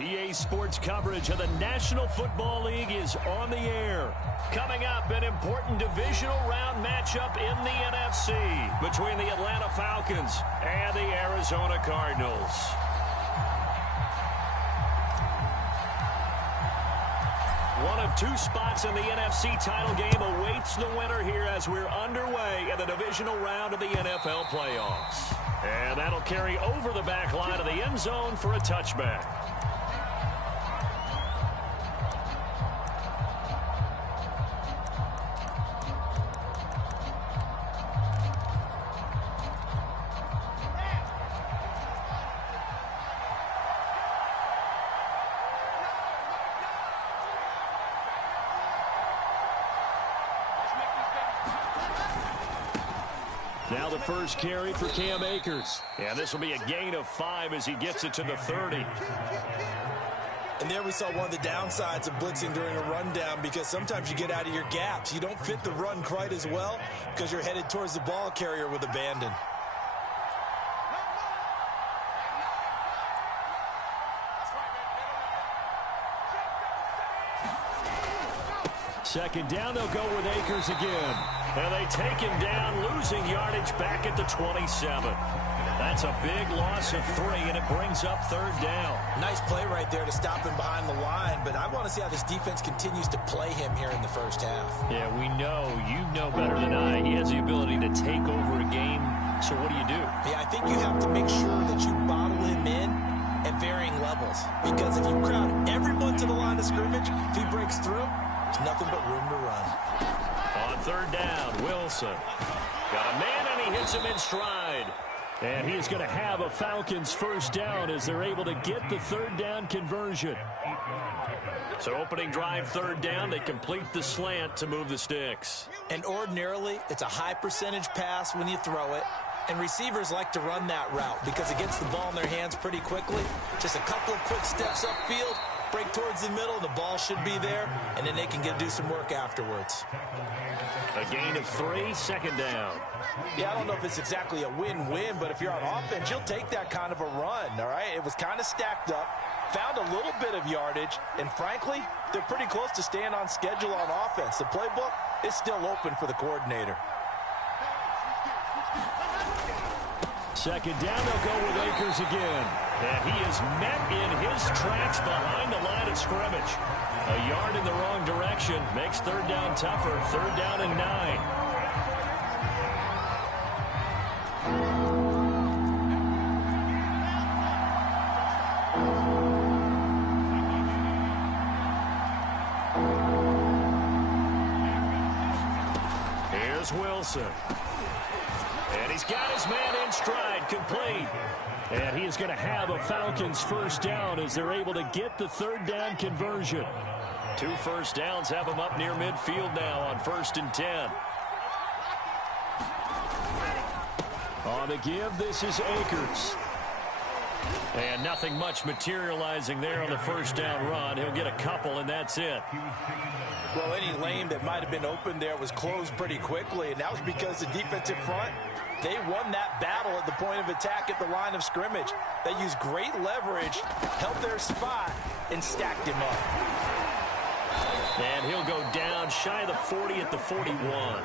EA Sports coverage of the National Football League is on the air. Coming up, an important divisional round matchup in the NFC between the Atlanta Falcons and the Arizona Cardinals. One of two spots in the NFC title game awaits the winner here as we're underway in the divisional round of the NFL playoffs. And that'll carry over the back line of the end zone for a touchback. Now the first carry for Cam Akers. And this will be a gain of 5 as he gets it to the 30. And there we saw one of the downsides of blitzing during a rundown, because sometimes you get out of your gaps. You don't fit the run quite as well because you're headed towards the ball carrier with abandon. Second down, they'll go with Akers again. And they take him down, losing yardage back at the 27. That's a big loss of 3, and it brings up third down. Nice play right there to stop him behind the line, but I want to see how this defense continues to play him here in the first half. Yeah, we know, you know better than I, he has the ability to take over a game. So what do you do? Yeah, I think you have to make sure that you bottle him in at varying levels, because if you crowd everyone to the line of scrimmage, if he breaks through, there's nothing but room to run. On third down, Wilson. Got a man, and he hits him in stride. And he's going to have a Falcons first down as they're able to get the third down conversion. So opening drive, third down, they complete the slant to move the sticks. And ordinarily, it's a high percentage pass when you throw it. And receivers like to run that route because it gets the ball in their hands pretty quickly. Just a couple of quick steps upfield, break towards the middle, the ball should be there, and then they can do some work afterwards. A gain of 3, second down. Yeah, I don't know if it's exactly a win-win, but if you're on offense, you'll take that kind of a run, all right? It was kind of stacked up, found a little bit of yardage, and frankly, they're pretty close to staying on schedule on offense. The playbook is still open for the coordinator. Second down, they'll go with Akers again. And he is met in his tracks behind the line of scrimmage. A yard in the wrong direction makes third down tougher. Third down and 9. Here's Wilson. And he's got his man in stride, complete. And he is going to have a Falcons first down as they're able to get the third down conversion. 2 first downs have them up near midfield now on 1st and 10. On the give, this is Akers. And nothing much materializing there on the first down run. He'll get a couple, and that's it. Well, any lane that might have been open there was closed pretty quickly, and that was because the defensive front, they won that battle at the point of attack at the line of scrimmage. They used great leverage, held their spot, and stacked him up. And he'll go down shy of the 40 at the 41.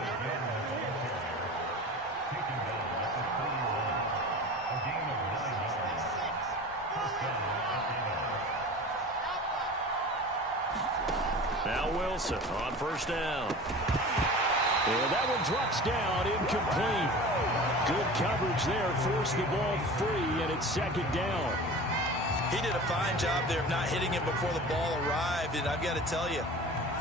Now Wilson on first down. And that one drops down, incomplete. Good coverage there, forced the ball free, and it's second down. He did a fine job there of not hitting it before the ball arrived, and I've got to tell you,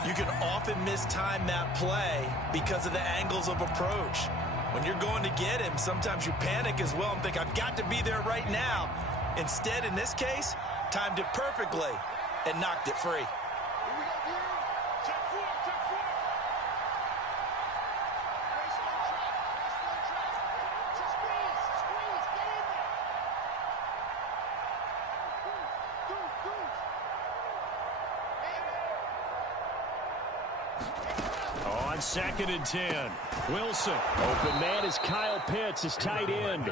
you can often mistime that play because of the angles of approach. When you're going to get him, sometimes you panic as well and think, I've got to be there right now. Instead, in this case, timed it perfectly and knocked it free. On 2nd and 10, Wilson. Open man is Kyle Pitts, his tight end.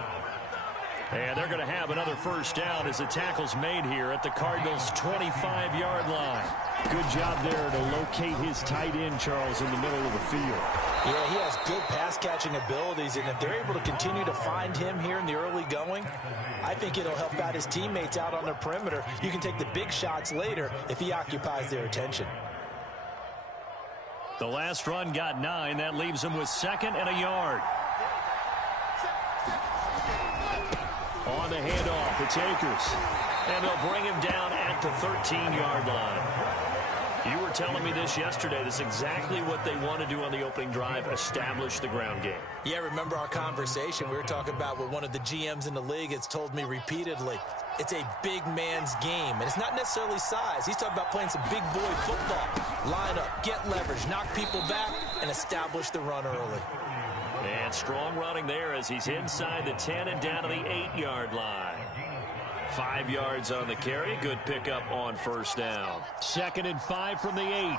And they're going to have another first down as the tackle's made here at the Cardinals' 25-yard line. Good job there to locate his tight end, Charles, in the middle of the field. Yeah, he has good pass-catching abilities, and if they're able to continue to find him here in the early going, I think it'll help out his teammates out on the perimeter. You can take the big shots later if he occupies their attention. The last run got 9. That leaves him with 2nd and a yard. On the handoff, it's Akers. And they'll bring him down at the 13-yard line. You were telling me this yesterday. This is exactly what they want to do on the opening drive, establish the ground game. Yeah, remember our conversation. We were talking about what one of the GMs in the league has told me repeatedly. It's a big man's game, and it's not necessarily size. He's talking about playing some big boy football. Line up, get leverage, knock people back, and establish the run early. And strong running there as he's inside the 10 and down to the 8-yard line. 5 yards on the carry. Good pickup on first down. 2nd and 5 from the 8.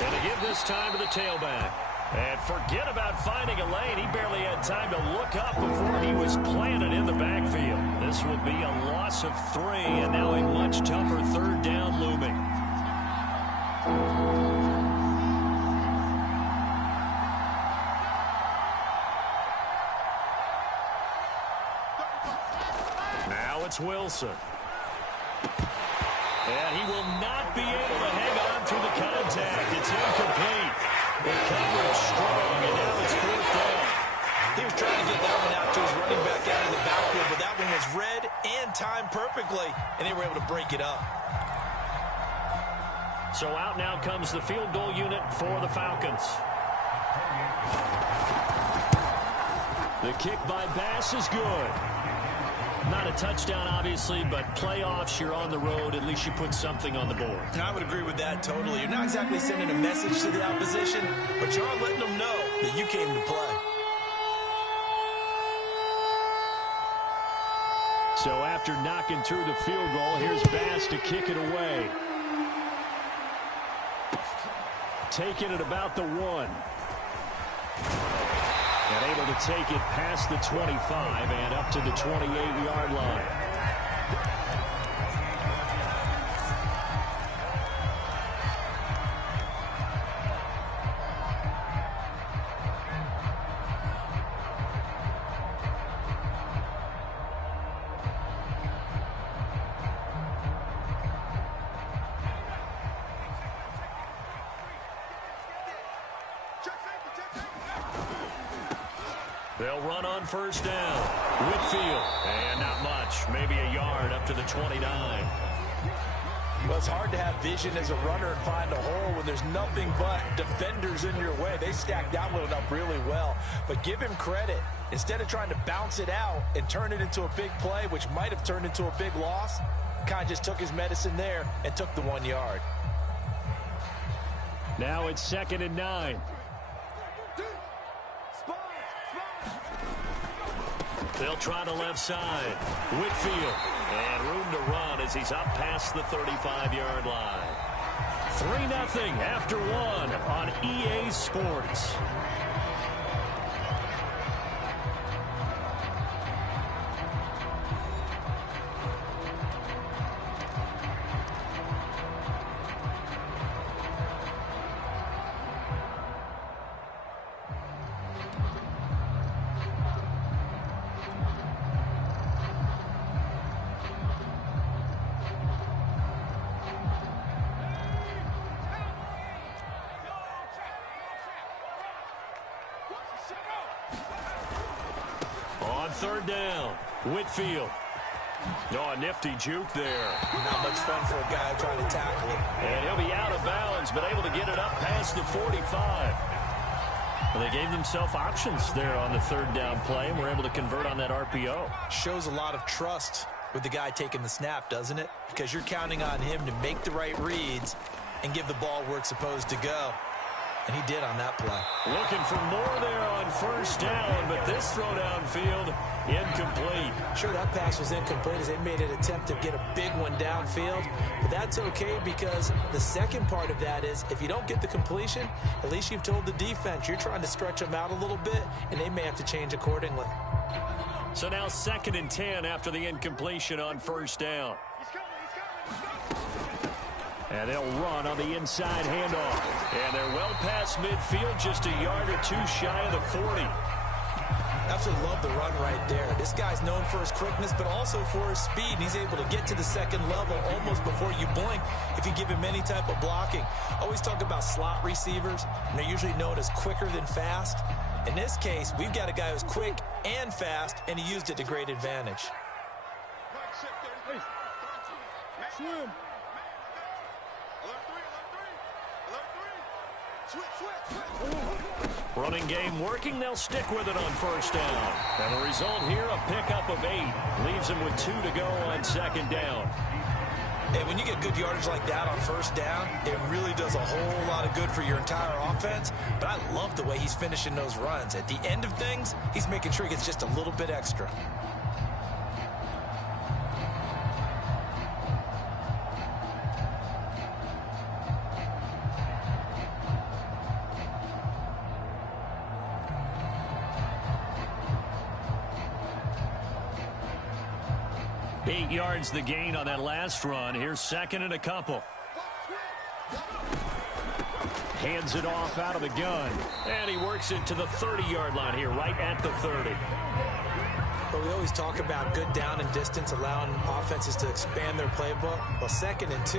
And to give this time to the tailback. And forget about finding a lane. He barely had time to look up before he was planted in the backfield. This will be a loss of 3, and now a much tougher 3rd down looming. Now it's Wilson. And he will not be able to hang on through the contact. It's incomplete. The coverage strong, and now it's 4th down. He was trying to get that one out to his running back out of the backfield, but that one was read and timed perfectly, and they were able to break it up. So out now comes the field goal unit for the Falcons. The kick by Bass is good. Not a touchdown, obviously, but playoffs, you're on the road. At least you put something on the board. And I would agree with that totally. You're not exactly sending a message to the opposition, but you are letting them know that you came to play. So after knocking through the field goal, here's Bass to kick it away. Taking it about the 1. And able to take it past the 25 and up to the 28-yard line. They'll run on first down. Whitfield. And not much. Maybe a yard up to the 29. Well, it's hard to have vision as a runner and find a hole when there's nothing but defenders in your way. They stacked that one up really well. But give him credit. Instead of trying to bounce it out and turn it into a big play, which might have turned into a big loss, kind of just took his medicine there and took the 1 yard. Now it's 2nd and 9. They'll try the left side. Whitfield. And room to run as he's up past the 35-yard line. 3-0 after 1 on EA Sports. On 3rd down, Whitfield. Oh, a nifty juke there. Not much fun for a guy trying to tackle him. And he'll be out of bounds, but able to get it up past the 45. Well, they gave themselves options there on the 3rd down play, and were able to convert on that RPO. Shows a lot of trust with the guy taking the snap, doesn't it? Because you're counting on him to make the right reads and give the ball where it's supposed to go. And he did on that play. Looking for more there on first down, but this throw downfield, incomplete. Sure, that pass was incomplete as they made an attempt to get a big one downfield. But that's okay because the second part of that is if you don't get the completion, at least you've told the defense you're trying to stretch them out a little bit, and they may have to change accordingly. So now 2nd and 10 after the incompletion on first down. And they'll run on the inside handoff. And they're well past midfield, just a yard or two shy of the 40. Absolutely love the run right there. This guy's known for his quickness, but also for his speed. And he's able to get to the second level almost before you blink if you give him any type of blocking. Always talk about slot receivers, and they're usually known as quicker than fast. In this case, we've got a guy who's quick and fast, and he used it to great advantage. Swim. Running game working. They'll stick with it on first down. And the result here, a pickup of 8. Leaves them with 2 to go on 2nd down. Hey, when you get good yardage like that on first down, it really does a whole lot of good for your entire offense. But I love the way he's finishing those runs. At the end of things, he's making sure he gets just a little bit extra. Eight yards the gain on that last run. Here's 2nd and a couple. Hands it off out of the gun. And he works it to the 30-yard line here, right at the 30. But we always talk about good down and distance, allowing offenses to expand their playbook. Well, 2nd and 2,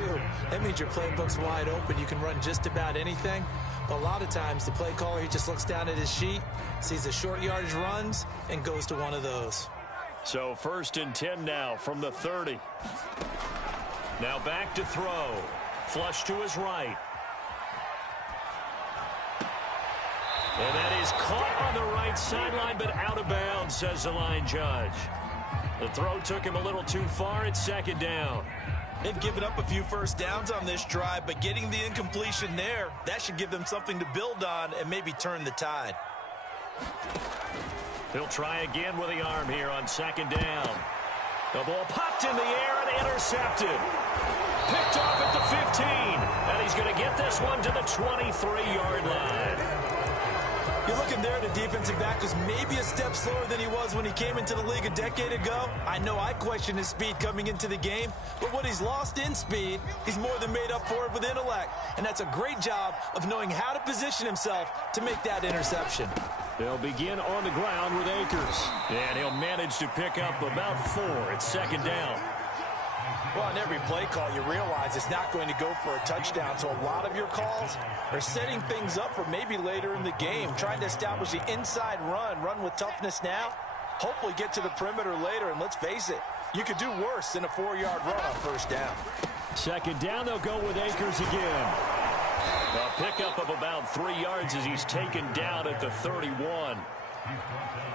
that means your playbook's wide open. You can run just about anything. But a lot of times, the play caller, he just looks down at his sheet, sees the short yardage runs, and goes to one of those. So 1st and 10 now from the 30. Now back to throw. Flush to his right. And that is caught on the right sideline, but out of bounds, says the line judge. The throw took him a little too far at 2nd down. They've given up a few first downs on this drive, but getting the incompletion there, that should give them something to build on and maybe turn the tide. He'll try again with the arm here on 2nd down. The ball popped in the air and intercepted. Picked off at the 15. And he's going to get this one to the 23-yard line. You're looking there at a defensive back who's maybe a step slower than he was when he came into the league a decade ago. I know I questioned his speed coming into the game, but what he's lost in speed, he's more than made up for it with intellect. And that's a great job of knowing how to position himself to make that interception. They'll begin on the ground with Akers. And he'll manage to pick up about 4 at 2nd down. Well, on every play call, you realize it's not going to go for a touchdown. So a lot of your calls are setting things up for maybe later in the game, trying to establish the inside run with toughness now, hopefully get to the perimeter later. And let's face it, you could do worse than a 4-yard run on first down. 2nd down, they'll go with Akers again. A pickup of about 3 yards as he's taken down at the 31.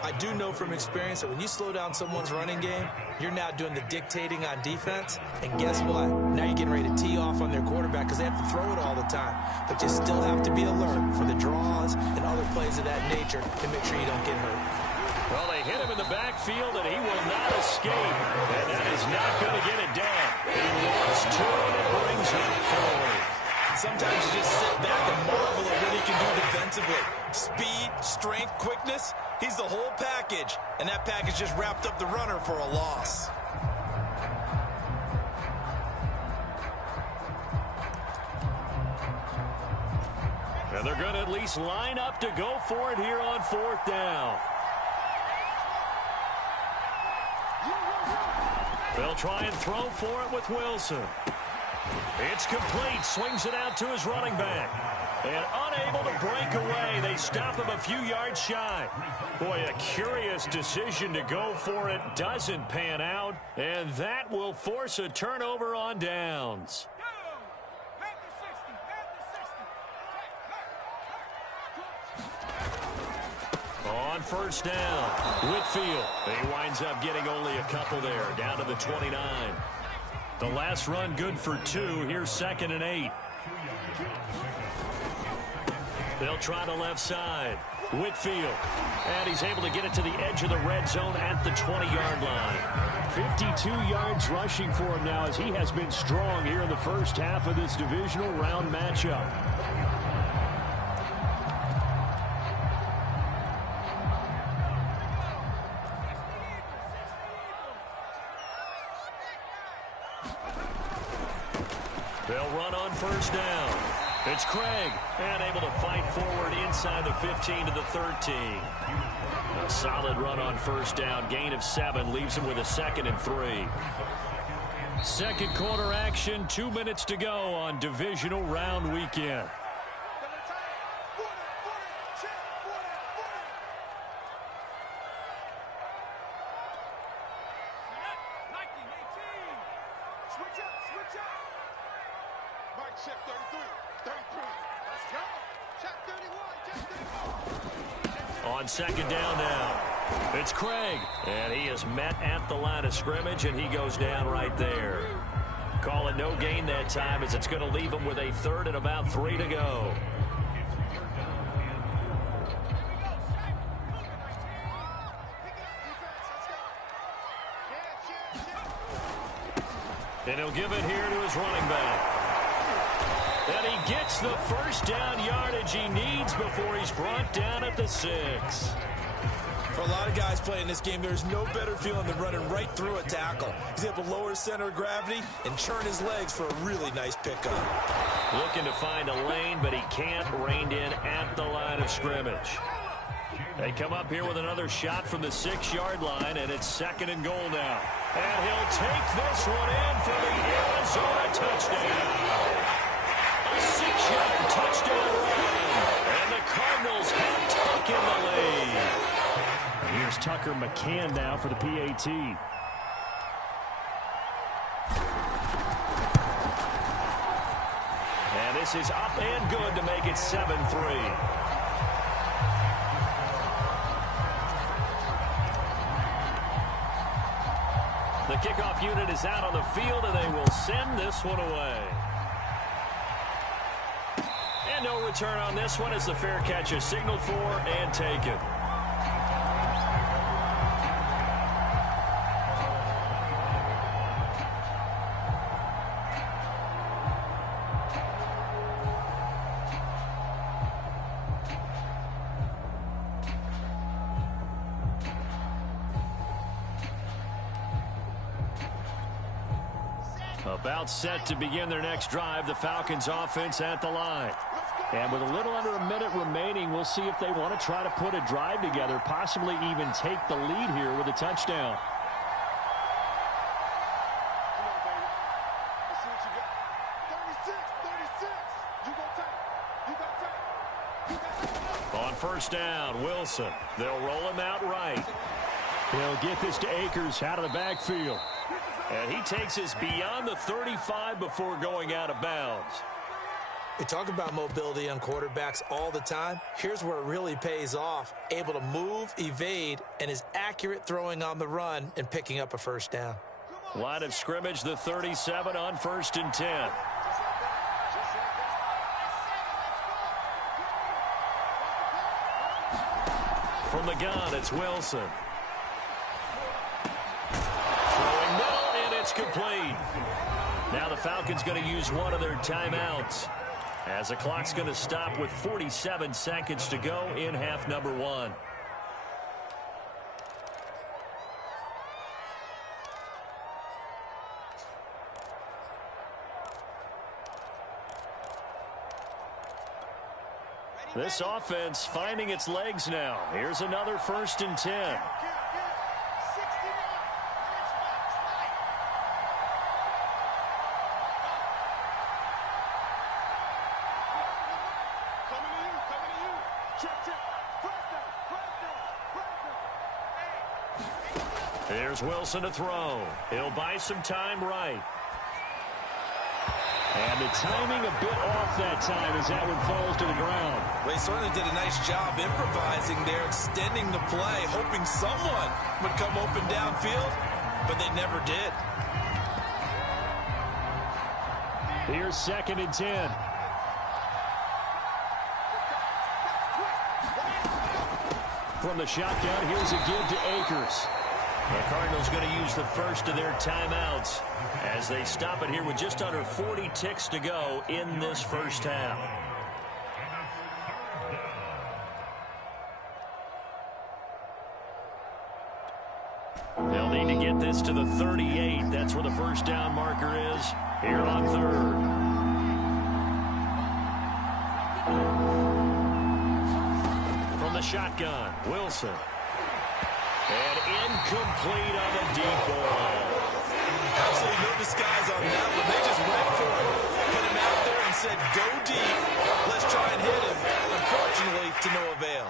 I do know from experience that when you slow down someone's running game, you're now doing the dictating on defense. And guess what? Now you're getting ready to tee off on their quarterback because they have to throw it all the time. But you still have to be alert for the draws and other plays of that nature to make sure you don't get hurt. Well, they hit him in the backfield, and he will not escape. And that is not going to get it down. He wants to, and it brings him forward. Sometimes you just sit back and marvel at what he can do defensively. Speed, strength, quickness, he's the whole package. And that package just wrapped up the runner for a loss. And they're going to at least line up to go for it here on 4th down. They'll try and throw for it with Wilson. It's complete. Swings it out to his running back. And unable to break away. They stop him a few yards shy. Boy, a curious decision to go for it. Doesn't pan out. And that will force a turnover on downs. On 1st down, Whitfield. He winds up getting only a couple there, down to the 29. The last run good for 2. Here's 2nd and 8. They'll try the left side. Whitfield. And he's able to get it to the edge of the red zone at the 20-yard line. 52 yards rushing for him now as he has been strong here in the first half of this divisional round matchup. They'll run on first down. It's Craig, and able to fight forward inside the 15 to the 13. A solid run on first down. Gain of 7 leaves him with a 2nd and 3. Second quarter action, 2 minutes to go on divisional round weekend. Check 33. 33. Let's go. Check 31. On second down now, it's Craig. And he is met at the line of scrimmage, and he goes down right there. Call it no gain that time as it's going to leave him with a 3rd and about 3 to go. And he'll give it here to his running back. And he gets the first down yardage he needs before he's brought down at the 6. For a lot of guys playing this game, there's no better feeling than running right through a tackle. He's able to lower his center of gravity and churn his legs for a really nice pickup. Looking to find a lane, but he can't rein in at the line of scrimmage. They come up here with another shot from the 6-yard line, and it's 2nd and goal now. And he'll take this one in for the Arizona touchdown. A 6-yard touchdown run, and the Cardinals have taken the lead. Here's Tucker McCann now for the PAT. And this is up and good to make it 7-3. The kickoff unit is out on the field, and they will send this one away. And no return on this one as the fair catch is signaled for and taken. About set to begin their next drive, the Falcons offense at the line. And with a little under a minute remaining, we'll see if they want to try to put a drive together, possibly even take the lead here with a touchdown. On first down, Wilson. They'll roll him out right. He'll get this to Akers out of the backfield. And he takes us beyond the 35 before going out of bounds. We talk about mobility on quarterbacks all the time. Here's where it really pays off. Able to move, evade, and is accurate throwing on the run and picking up a first down. Line of scrimmage, the 37 on 1st and 10. From the gun, it's Wilson. Throwing middle, and it's complete. Now the Falcons going to use one of their timeouts, as the clock's going to stop with 47 seconds to go in half number 1. This offense finding its legs now. Here's another 1st and 10. Here's Wilson to throw. He'll buy some time right. And the timing a bit off that time as that one falls to the ground. They certainly did a nice job improvising there, extending the play, hoping someone would come open downfield, but they never did. Here's 2nd and 10. From the shotgun, here's a give to Akers. The Cardinals going to use the first of their timeouts as they stop it here with just under 40 ticks to go in this first half. They'll need to get this to the 38. That's where the first down marker is here on third. From the shotgun, Wilson. And incomplete on a deep ball. Absolutely no disguise on that one. They just went for it. Put him out there and said, go deep. Let's try and hit him. Unfortunately, to no avail.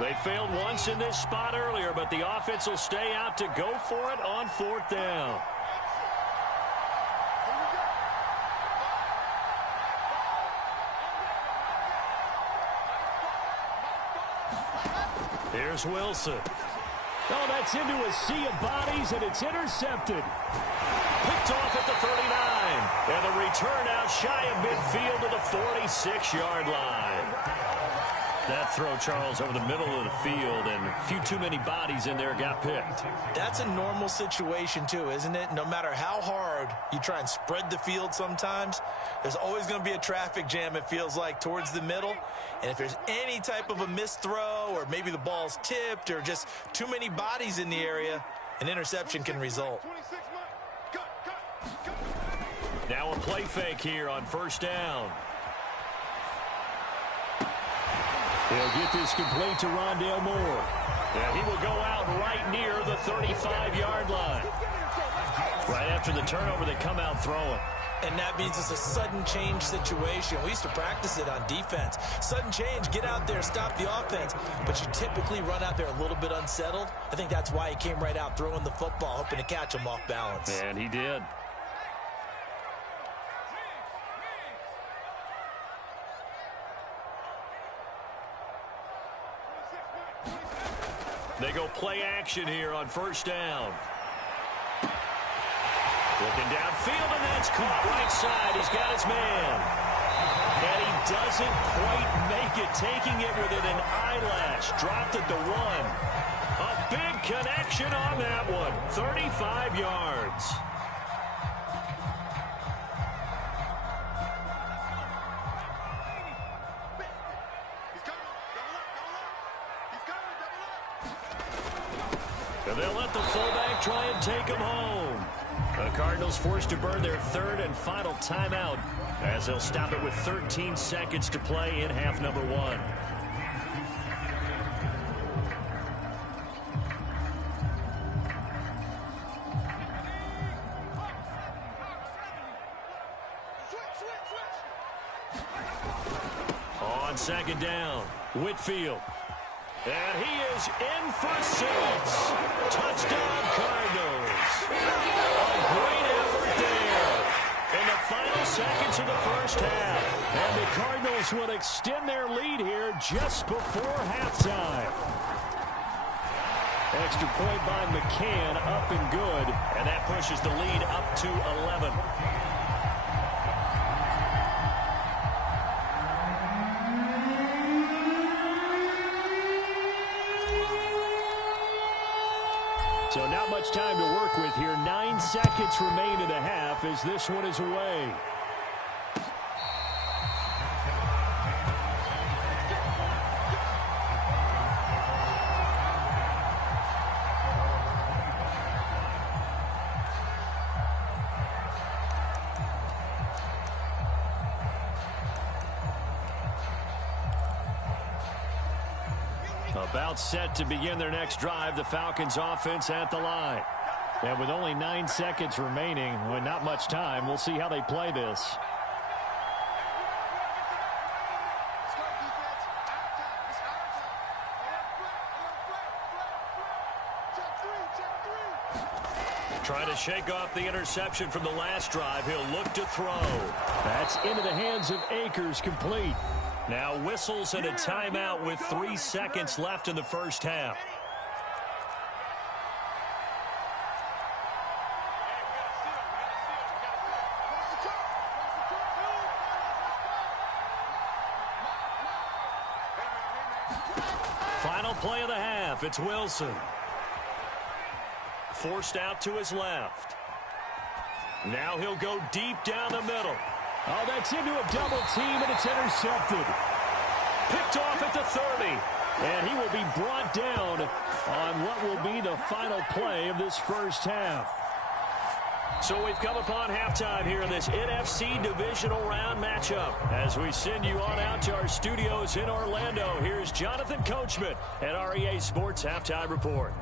They failed once in this spot earlier, but the offense will stay out to go for it on fourth down. Here's Wilson. Oh, that's into a sea of bodies, and it's intercepted. Picked off at the 39. And the return out shy of midfield to the 46-yard line. That throw, Charles, over the middle of the field, and a few too many bodies in there got picked. That's a normal situation, too, isn't it? No matter how hard you try and spread the field sometimes, there's always going to be a traffic jam, it feels like, towards the middle. And if there's any type of a missed throw, or maybe the ball's tipped, or just too many bodies in the area, an interception can result. Now a play fake here on first down. He'll get this complete to Rondale Moore. And he will go out right near the 35-yard line. Right after the turnover, they come out throwing. And that means it's a sudden change situation. We used to practice it on defense. Sudden change, get out there, stop the offense. But you typically run out there a little bit unsettled. I think that's why he came right out throwing the football, hoping to catch him off balance. And he did. They go play action here on first down. Looking downfield, and that's caught right side. He's got his man. And he doesn't quite make it, taking it within an eyelash. Dropped it to 1. A big connection on that one. 35 yards. And they'll let the fullback try and take him home. The Cardinals forced to burn their third and final timeout as they'll stop it with 13 seconds to play in half number 1. On second down, Whitfield. And he is in for 6. Touchdown, Cardinals. A great effort there in the final seconds of the first half. And the Cardinals will extend their lead here just before halftime. Extra point by McCann, up and good. And that pushes the lead up to 11. So not much time to work with here. 9 seconds remain in the half as this one is away. About set to begin their next drive, the Falcons offense at the line. And with only 9 seconds remaining, with not much time, we'll see how they play this. Trying to shake off the interception from the last drive. He'll look to throw. That's into the hands of Akers, complete. Now whistles and a timeout with 3 seconds left in the first half. Final play of the half. off. It's Wilson. Forced out to his left. Now he'll go deep down the middle. Oh, that's into a double team, and it's intercepted. Picked off at the 30. And he will be brought down on what will be the final play of this first half. So we've come upon halftime here in this NFC divisional round matchup. As we send you on out to our studios in Orlando, here's Jonathan Coachman at REA Sports Halftime Report.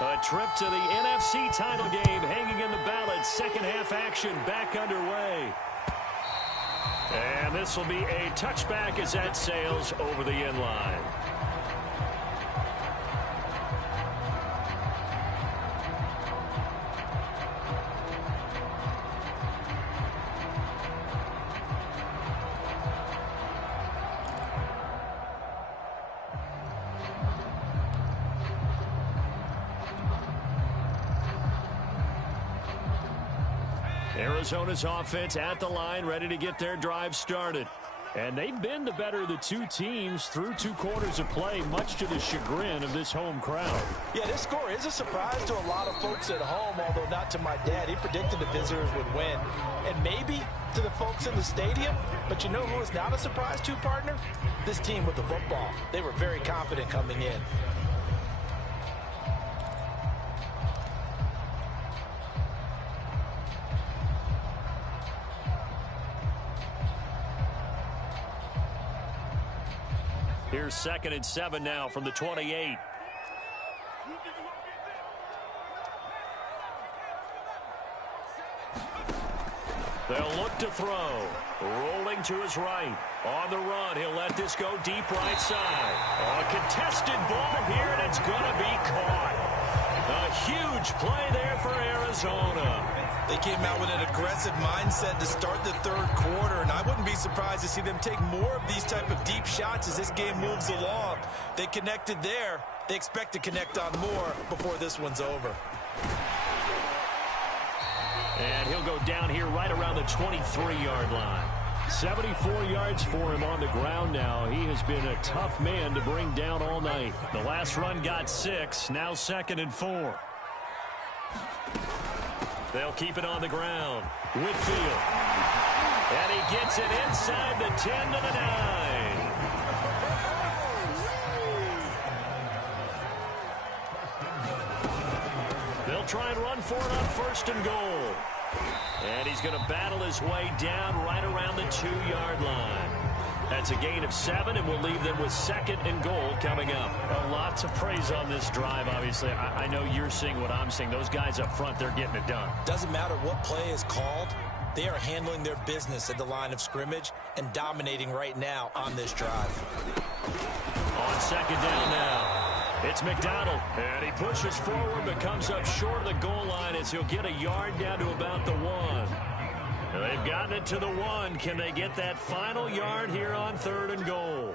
A trip to the NFC title game hanging in the balance. Second half action back underway. And this will be a touchback as that sails over the end line. Arizona's offense at the line, ready to get their drive started. And they've been the better of the two teams through 2 quarters of play, much to the chagrin of this home crowd. Yeah, this score is a surprise to a lot of folks at home, although not to my dad. He predicted the visitors would win. And maybe to the folks in the stadium, but you know who is not a surprise to, partner? This team with the football. They were very confident coming in. Here's 2nd and 7 now from the 28. They'll look to throw. Rolling to his right. On the run, he'll let this go deep right side. A contested ball here, and it's going to be caught. A huge play there for Arizona. They came out with an aggressive mindset to start the 3rd quarter, and I wouldn't be surprised to see them take more of these type of deep shots as this game moves along. They connected there. They expect to connect on more before this one's over. And he'll go down here right around the 23-yard line. 74 yards for him on the ground now. He has been a tough man to bring down all night. The last run got 6, now 2nd and 4. They'll keep it on the ground. Whitfield. And he gets it inside the 10 to the 9. They'll try and run for it on 1st and goal. And he's going to battle his way down right around the 2-yard line. That's a gain of 7, and we'll leave them with 2nd and goal coming up. A lot to praise on this drive, obviously. I know you're seeing what I'm seeing. Those guys up front, they're getting it done. Doesn't matter what play is called. They are handling their business at the line of scrimmage and dominating right now on this drive. On 2nd down now. It's McDonald, and he pushes forward but comes up short of the goal line as he'll get a yard down to about the 1. They've gotten it to the 1. Can they get that final yard here on 3rd and goal?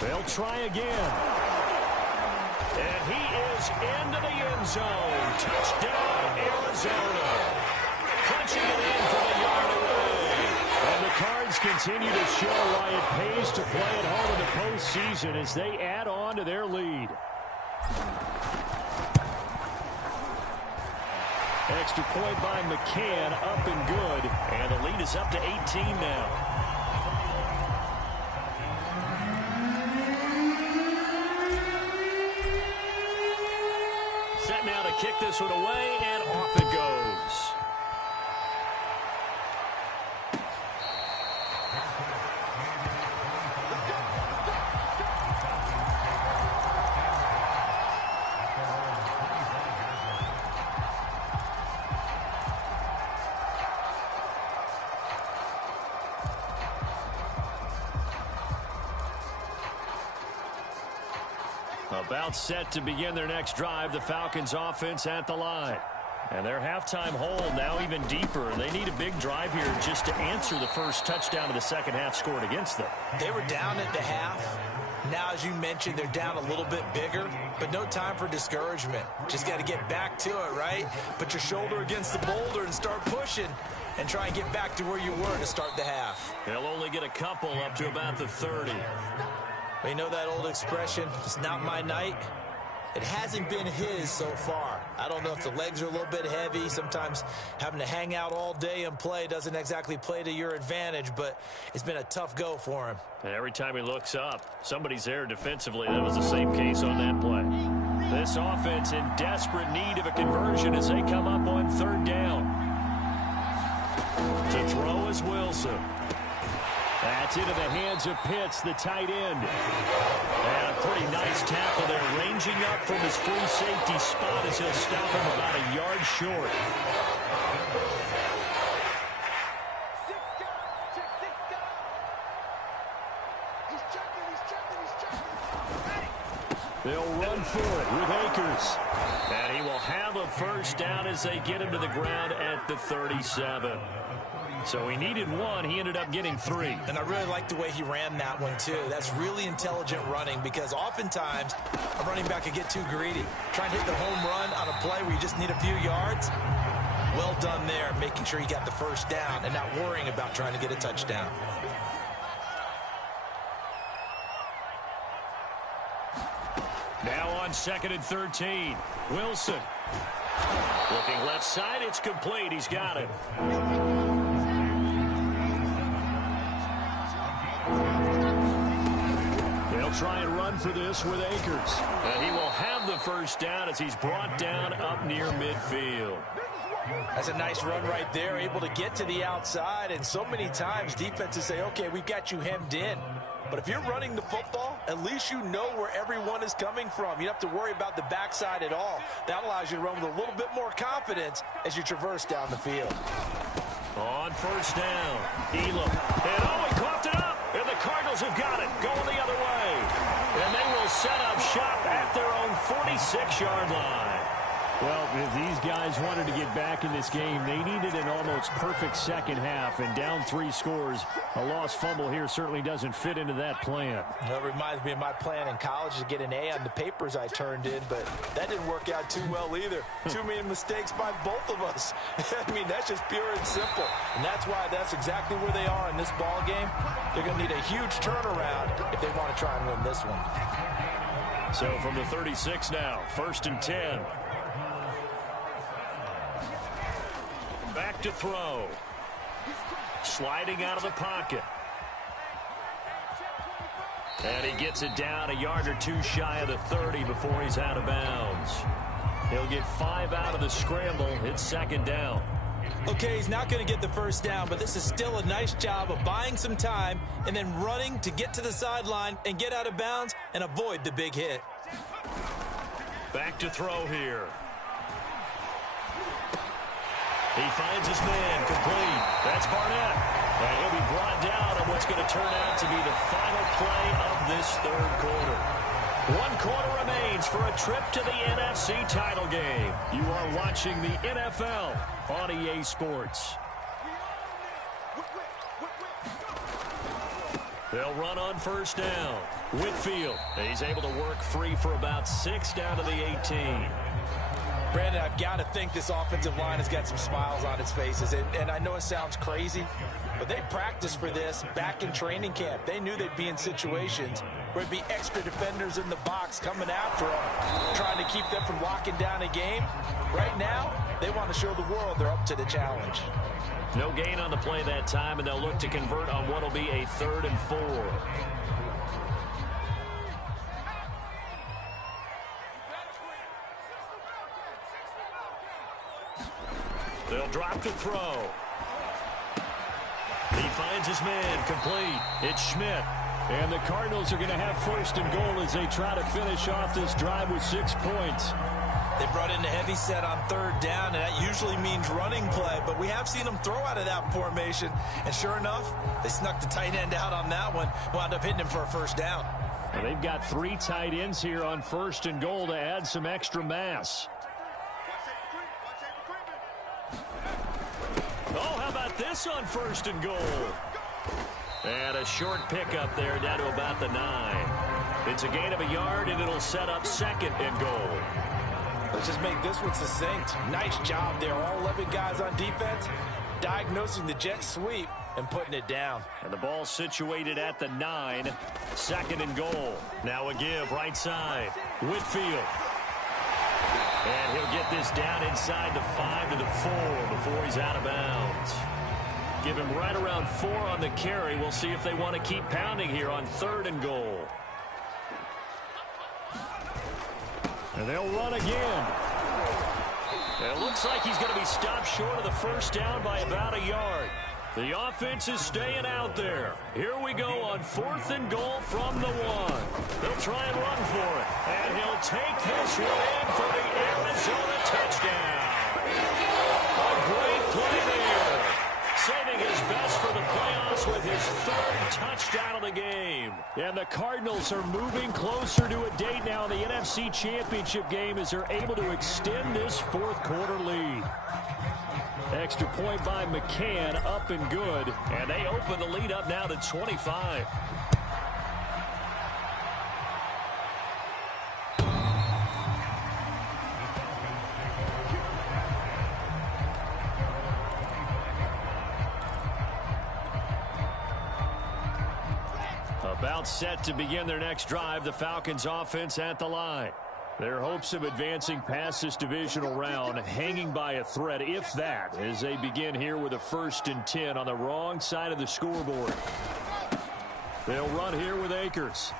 They'll try again. And he is into the end zone. Touchdown, Arizona. Punching it in for the yard away. And the Cards continue to show why it pays to play at home in the postseason as they add on to their lead. Extra point by McCann, up and good. And the lead is up to 18 now. Set now to kick this one away, and off it goes. About set to begin their next drive, the Falcons offense at the line. And their halftime hold now even deeper. They need a big drive here just to answer the first touchdown of the second half scored against them. They were down at the half. Now, as you mentioned, they're down a little bit bigger, but no time for discouragement. Just got to get back to it, right? Put your shoulder against the boulder and start pushing and try and get back to where you were to start the half. They'll only get a couple up to about the 30. Well, you know that old expression, it's not my night? It hasn't been his so far. I don't know if the legs are a little bit heavy. Sometimes having to hang out all day and play doesn't exactly play to your advantage, but it's been a tough go for him. And every time he looks up, somebody's there defensively. That was the same case on that play. This offense in desperate need of a conversion as they come up on 3rd down. To throw is Wilson. That's into the hands of Pitts, the tight end. And a pretty nice tackle there, ranging up from his free safety spot as he'll stop him about a yard short. They'll run for it with Akers. And he will have a first down as they get him to the ground at the 37. So he needed 1. He ended up getting 3. And I really like the way he ran that one, too. That's really intelligent running because oftentimes a running back could get too greedy. Trying to hit the home run on a play where you just need a few yards. Well done there, making sure he got the first down and not worrying about trying to get a touchdown. Now on 2nd and 13. Wilson. Looking left side, it's complete. He's got it. They'll try and run for this with Akers. And he will have the first down as he's brought down up near midfield. That's a nice run right there, able to get to the outside. And so many times defenses say, okay, we've got you hemmed in. But if you're running the football, at least you know where everyone is coming from. You don't have to worry about the backside at all. That allows you to run with a little bit more confidence as you traverse down the field. On 1st down, Elam. And he coughed it up. And the Cardinals have got it, going the other way. And they will set up shop at their own 46-yard line. Well, if these guys wanted to get back in this game, they needed an almost perfect second half, and down 3 scores. A lost fumble here certainly doesn't fit into that plan. That reminds me of my plan in college to get an A on the papers I turned in, but that didn't work out too well either. Too many mistakes by both of us. I mean, that's just pure and simple. And that's why that's exactly where they are in this ball game. They're going to need a huge turnaround if they want to try and win this one. So from the 36 now, 1st and 10. Back to throw. Sliding out of the pocket. And he gets it down a yard or 2 shy of the 30 before he's out of bounds. He'll get 5 out of the scramble. It's 2nd down. Okay, he's not going to get the first down, but this is still a nice job of buying some time and then running to get to the sideline and get out of bounds and avoid the big hit. Back to throw here. He finds his man, complete. That's Barnett. And he'll be brought down on what's going to turn out to be the final play of this 3rd quarter. 1 quarter remains for a trip to the NFC title game. You are watching the NFL on EA Sports. They'll run on 1st down. Whitfield. He's able to work free for about 6 down to the 18. Brandon, I've got to think this offensive line has got some smiles on its faces. And I know it sounds crazy, but they practiced for this back in training camp. They knew they'd be in situations where it'd be extra defenders in the box coming after them, trying to keep them from locking down a game. Right now, they want to show the world they're up to the challenge. No gain on the play that time, and they'll look to convert on what will be a 3rd and 4. They'll drop to throw. He finds his man, complete. It's Schmidt. And the Cardinals are going to have 1st and goal as they try to finish off this drive with 6 points. They brought in the heavy set on 3rd down, and that usually means running play, but we have seen them throw out of that formation, and sure enough, they snuck the tight end out on that one, wound up hitting him for a 1st down. And they've got 3 tight ends here on 1st and goal to add some extra mass. Oh, how about this on 1st and goal? And a short pickup there down to about the 9. It's a gain of a yard, and it'll set up 2nd and goal. Let's just make this one succinct. Nice job there. All 11 guys on defense diagnosing the jet sweep and putting it down. And the ball situated at the 9. 2nd and goal. Now a give right side. Whitfield. And he'll get this down inside the 5 to the 4 before he's out of bounds. Give him right around 4 on the carry. We'll see if they want to keep pounding here on 3rd and goal. And they'll run again. It looks like he's going to be stopped short of the 1st down by about a yard. The offense is staying out there. Here we go on 4th and goal from the 1. They'll try and run for it. And he'll take this one in for the Arizona touchdown. A great play there. Saving his best for the playoffs with his 3rd touchdown of the game. And the Cardinals are moving closer to a date now in the NFC Championship game as they're able to extend this 4th quarter lead. Extra point by McCann, up and good. And they open the lead up now to 25. About set to begin their next drive, the Falcons offense at the line. Their hopes of advancing past this divisional round hanging by a thread, if that, as they begin here with a 1st and 10 on the wrong side of the scoreboard. They'll run here with Akers.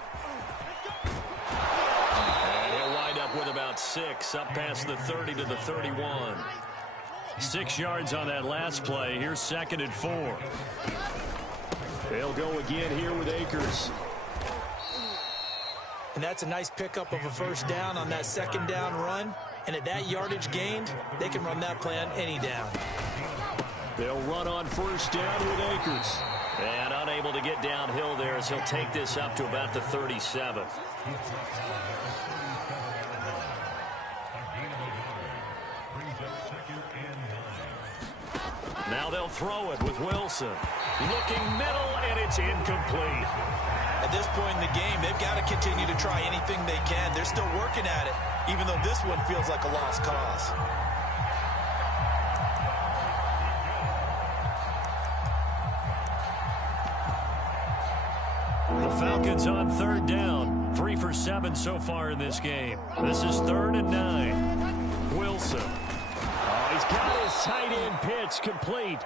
And he'll wind up with about 6, up past the 30 to the 31. 6 yards on that last play. Here's 2nd and 4. They'll go again here with Akers. And that's a nice pickup of a 1st down on that 2nd down run. And at that yardage gained, they can run that play on any down. They'll run on 1st down with Akers. And unable to get downhill there as he'll take this up to about the 37. Now they'll throw it with Wilson. Looking middle, and it's incomplete. At this point in the game, they've got to continue to try anything they can. They're still working at it, even though this one feels like a lost cause. The Falcons on 3rd down. 3 for 7 so far in this game. This is 3rd and 9. Wilson. Oh, he's got his tight end pitch complete.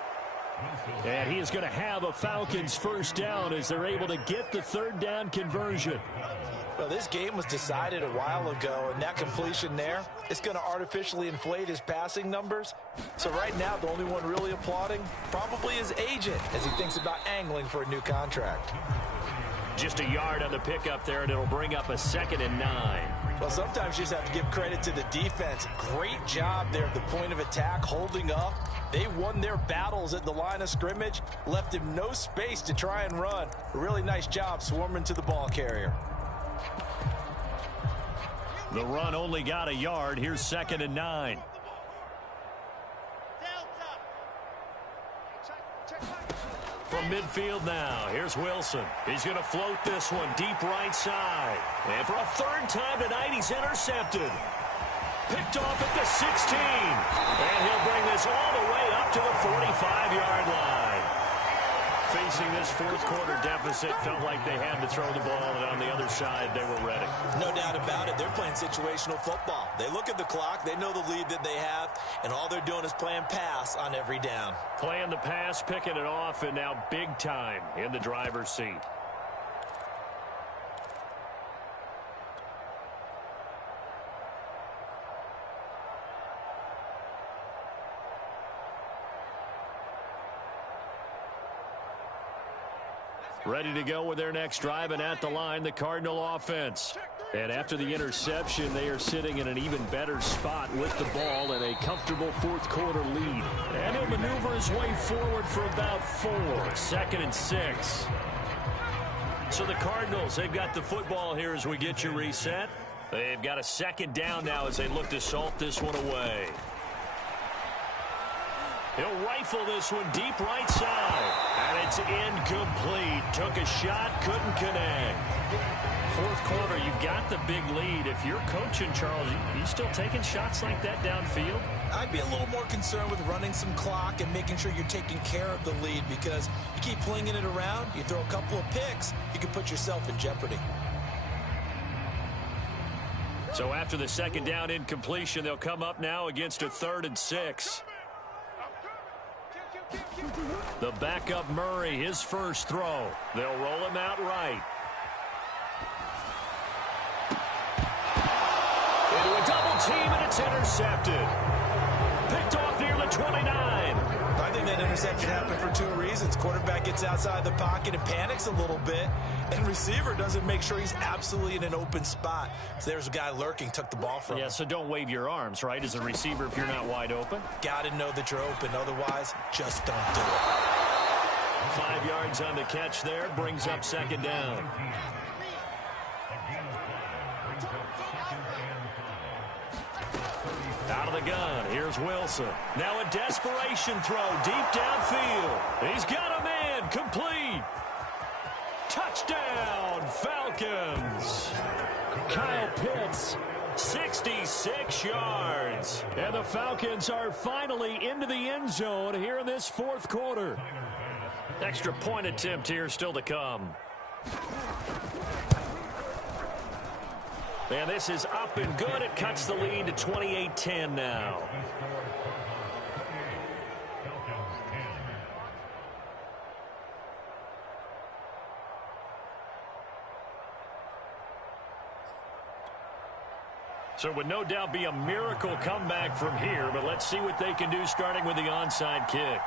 And he is going to have a Falcons 1st down as they're able to get the 3rd down conversion. Well, this game was decided a while ago, and that completion there, it's going to artificially inflate his passing numbers. So right now, the only one really applauding probably his agent as he thinks about angling for a new contract. Just a yard on the pickup there, and it'll bring up a 2nd and 9. Well, sometimes you just have to give credit to the defense. Great job there at the point of attack, holding up. They won their battles at the line of scrimmage, left him no space to try and run. A really nice job swarming to the ball carrier. The run only got a yard. Here's 2nd and 9. From midfield now, here's Wilson. He's going to float this one deep right side. And for a 3rd time tonight, he's intercepted. Picked off at the 16. And he'll bring this all the way up to the 45-yard line. Facing this 4th quarter deficit, felt like they had to throw the ball, and on the other side, they were ready. No doubt about it. They're playing situational football. They look at the clock. They know the lead that they have, and all they're doing is playing pass on every down. Playing the pass, picking it off, and now big time in the driver's seat. Ready to go with their next drive, and at the line, the Cardinal offense. And after the interception, they are sitting in an even better spot with the ball and a comfortable 4th quarter lead. And he'll maneuver his way forward for about 4. 2nd and 6. So the Cardinals, they've got the football here as we get you reset. They've got a 2nd down now as they look to salt this one away. He'll rifle this one deep right side. And it's incomplete. Took a shot, couldn't connect. fourth quarter, you've got the big lead. If you're coaching, Charles, you still taking shots like that downfield? I'd be a little more concerned with running some clock and making sure you're taking care of the lead, because you keep flinging it around, you throw a couple of picks, you can put yourself in jeopardy. So after the second down incompletion, they'll come up now against a 3rd and 6. The backup Murray, his first throw. They'll roll him out right. Into a double team, and it's intercepted. Picked off near the 29. I think that interception happened for 2 reasons. Quarterback gets outside the pocket and panics a little bit, and receiver doesn't make sure he's absolutely in an open spot. So there's a guy lurking, took the ball from him. Yeah, so don't wave your arms, right, as a receiver if you're not wide open. Got to know that you're open. Otherwise, just don't do it. 5 yards on the catch there, brings up second down. Out of the gun, here's Wilson. Now a desperation throw deep downfield. He's got a man, complete. Touchdown, Falcons. Kyle Pitts, 66 yards. And the Falcons are finally into the end zone here in this fourth quarter. Extra point attempt here still to come. And this is up and good. It cuts the lead to 28-10 now. So it would no doubt be a miracle comeback from here, but let's see what they can do starting with the onside kick.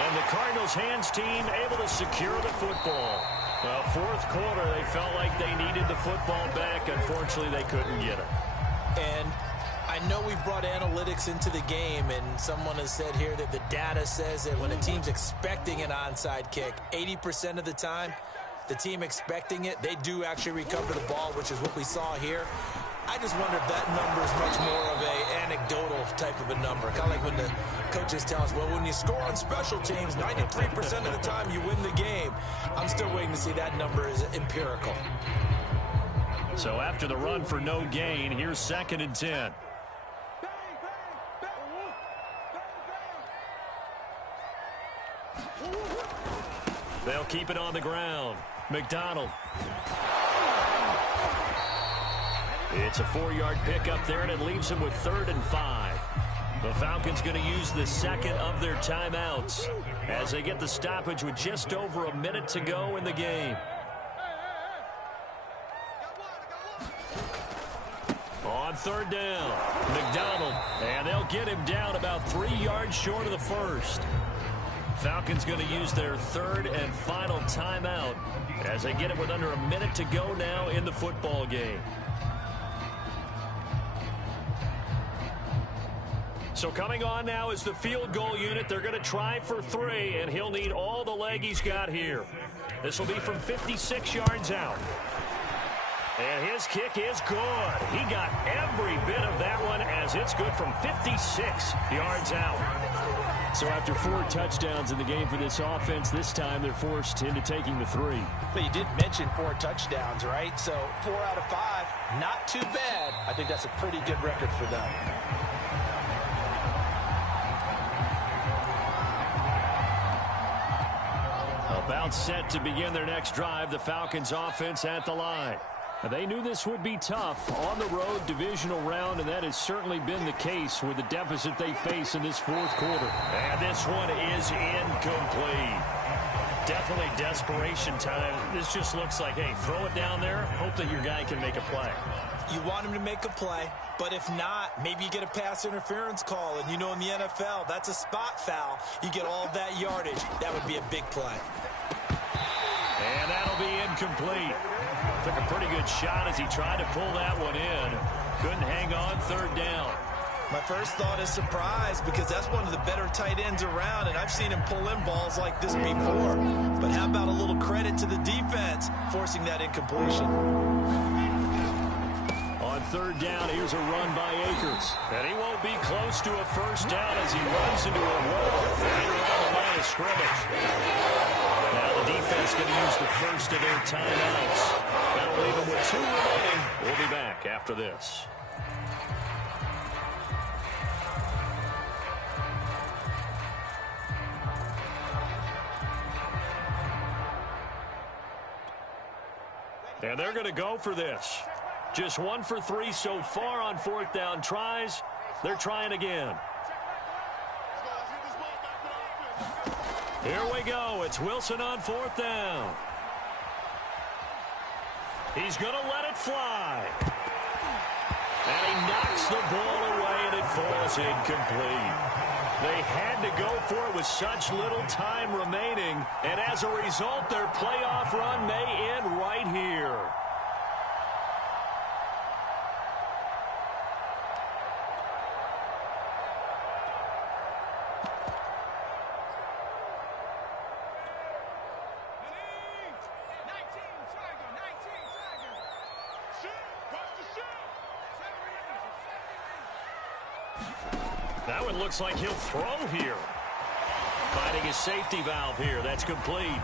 And the Cardinals' hands team able to secure the football. Well, fourth quarter, they felt like they needed the football back. Unfortunately, they couldn't get it. And I know we brought analytics into the game, and someone has said here that the data says that when a team's expecting an onside kick, 80% of the time, the team expecting it, they do actually recover the ball, which is what we saw here. I just wonder if that number is much more of an anecdotal type of a number. Kind of like when the coaches tell us, well, when you score on special teams, 93% of the time you win the game. I'm still waiting to see that number is empirical. So after the run for no gain, here's 2nd and 10. They'll keep it on the ground. McDonald. It's a 4-yard pickup there, and it leaves him with 3rd and 5. The Falcons going to use the second of their timeouts as they get the stoppage with just over a minute to go in the game. On 3rd down, McDonald, and they'll get him down about 3 yards short of the first. Falcons going to use their 3rd and final timeout as they get it with under a minute to go now in the football game. So coming on now is the field goal unit. They're going to try for 3, and he'll need all the leg he's got here. This will be from 56 yards out. And his kick is good. He got every bit of that one as it's good from 56 yards out. So after 4 touchdowns in the game for this offense, this time they're forced into taking the 3. But you did mention 4 touchdowns, right? So 4 out of 5, not too bad. I think that's a pretty good record for them. About set to begin their next drive, the Falcons offense at the line. They knew this would be tough on the road divisional round, and that has certainly been the case with the deficit they face in this fourth quarter. And this one is incomplete. Definitely desperation time. This just looks like, hey, throw it down there, hope that your guy can make a play. You want him to make a play, but if not, maybe you get a pass interference call, and you know in the NFL, that's a spot foul. You get all that yardage. That would be a big play. And that'll be incomplete. Took a pretty good shot as he tried to pull that one in. Couldn't hang on 3rd down. My first thought is surprise, because that's one of the better tight ends around, and I've seen him pull in balls like this before. But how about a little credit to the defense forcing that incompletion? On third down. Here's a run by Akers. And he won't be close to a first down as he runs into a wall right around the line of scrimmage. Now the defense going to use the first of their timeouts. That'll leave them with 2 remaining. We'll be back after this. And they're going to go for this. Just 1 for 3 so far on 4th down tries. They're trying again. Here we go. It's Wilson on 4th down. He's going to let it fly. And he knocks the ball away, and it falls incomplete. They had to go for it with such little time remaining, and as a result, their playoff run may end right here. That one looks like he'll throw here. Finding his safety valve here. That's complete.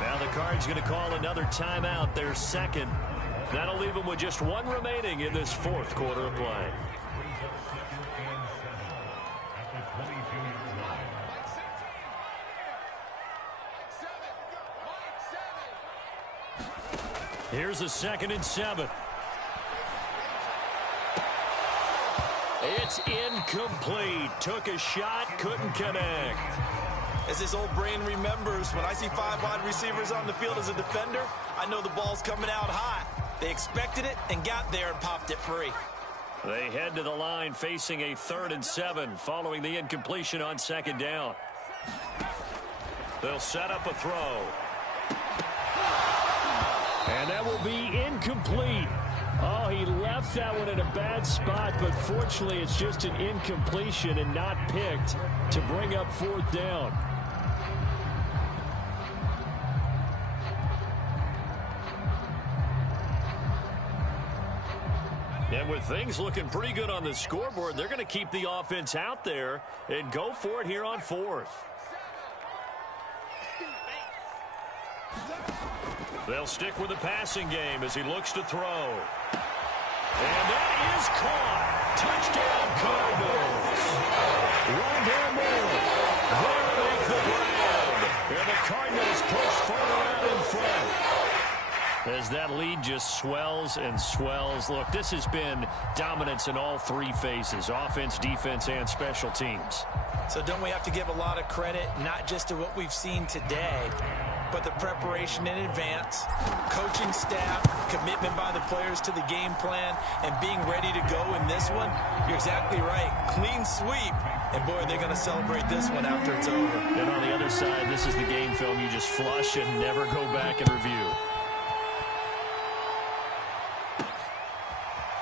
Now the Cards going to call another timeout, their second. That'll leave them with just 1 remaining in this 4th quarter of play. Here's a 2nd and 7. It's incomplete. Took a shot, couldn't connect. As his old brain remembers, when I see 5 wide receivers on the field as a defender, I know the ball's coming out hot. They expected it and got there and popped it free. They head to the line facing a 3rd and 7 following the incompletion on 2nd down. They'll set up a throw. And that will be incomplete. Oh, he left that one in a bad spot, but fortunately it's just an incompletion and not picked to bring up 4th down. And with things looking pretty good on the scoreboard, they're going to keep the offense out there and go for it here on 4th. They'll stick with the passing game as he looks to throw. And that is caught. Touchdown, Cardinals. Rondell Moore. They'll make the grab. And the Cardinals push further out in front. As that lead just swells and swells. Look, this has been dominance in all 3 phases. Offense, defense, and special teams. So don't we have to give a lot of credit, not just to what we've seen today, but the preparation in advance, coaching staff, commitment by the players to the game plan, and being ready to go in this one? You're exactly right. Clean sweep. And, boy, they're going to celebrate this one after it's over. And on the other side, this is the game film you just flush and never go back and review.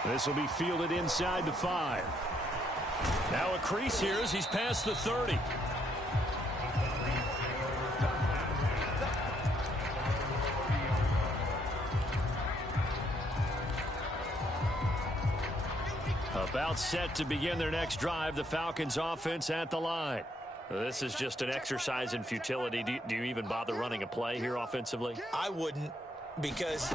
This will be fielded inside the 5. Now a crease here as he's past the 30. About set to begin their next drive, the Falcons offense at the line. This is just an exercise in futility. Do you even bother running a play here offensively? I wouldn't, because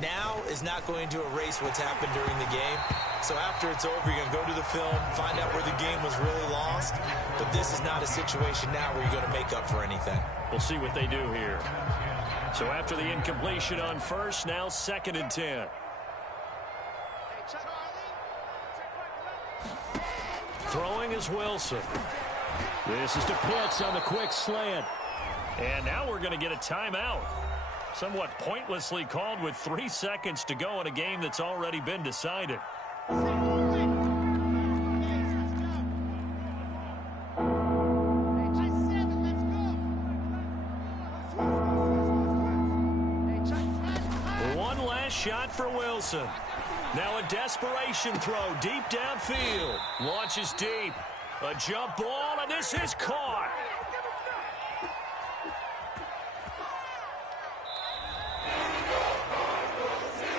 now is not going to erase what's happened during the game. So after it's over, you're going to go to the film, find out where the game was really lost. But this is not a situation now where you're going to make up for anything. We'll see what they do here. So after the incompletion on 1st, now 2nd and 10. Throwing is Wilson. This is to Pitts on the quick slant. And now we're going to get a timeout. Somewhat pointlessly called with 3 seconds to go in a game that's already been decided. One last shot for Wilson. Now a desperation throw deep downfield. Launches deep. A jump ball, and this is caught.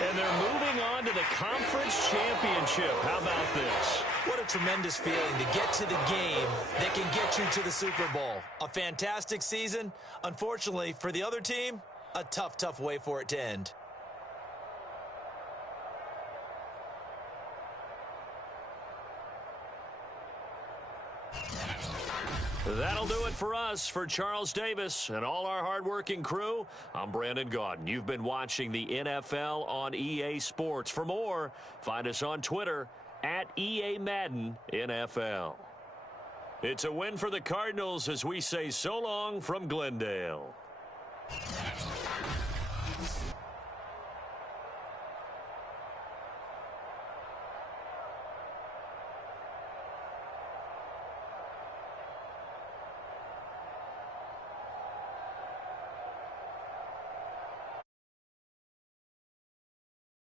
And they're moving on to the conference championship. How about this? What a tremendous feeling to get to the game that can get you to the Super Bowl. A fantastic season. Unfortunately, for the other team, a tough, tough way for it to end. That'll do it for us. For Charles Davis and all our hardworking crew, I'm Brandon Gaudin. You've been watching the NFL on EA Sports. For more, find us on Twitter at EA Madden NFL. It's a win for the Cardinals as we say so long from Glendale.